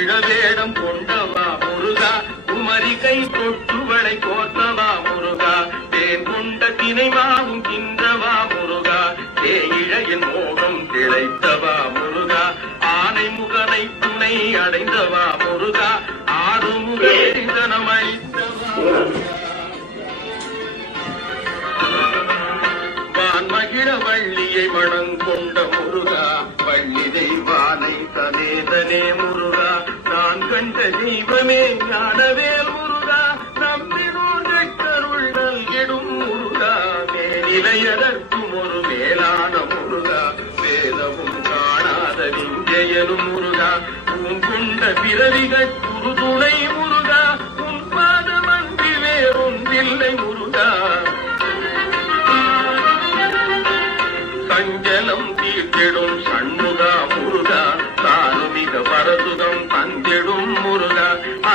இளவேடம் கொண்டவா முருகா? குமரி கை தொட்டுவளை கோர்த்தவா முருகா? தேன் கொண்ட தினைமாவும் கின்றவா முருகா? தேயிழையின் மோகம் திளைத்தவா முருகா? ஆனை முகனை துணை அடைந்தவா முருகா? ஆறு தரிசனம் மகிழ வள்ளியை மணங்கொண்ட முருகா? வள்ளி தெய்வானை தனேதனே முருகா கண்ட தெய்வமே ஞானவேல் முருகா நம்பினோர் கருள் நல்கிடும் முருகா மேலிலையதற்கும் ஒரு மேலான முருகா வேதமும் காணாத விஞ்சயனும் முருகா உன் கொண்ட பிறவிகள் குருதுணை முருகா உன் பாதம் பாதமன்றி வேறொன்றில்லை முருகா. சஞ்சலம் தீர்த்திடும் சண்முகா முருகா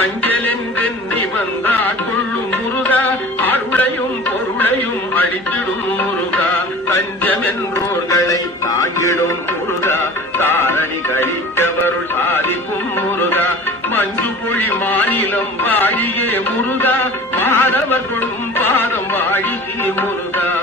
அஞ்சலென்றென் நிபந்தார் கொள்ளும் முருகா அருளையும் பொருளையும் அழித்திடும் முருகா. தஞ்சமென்றோர்களை தாங்கிடும் முருகா. தாரணி கழித்தவருள் சாதிக்கும் முருகா. மஞ்சு பொழி மாநிலம் வாழியே முருகா. மாதவர் கொடும் பாதம் வாழியே முருகா.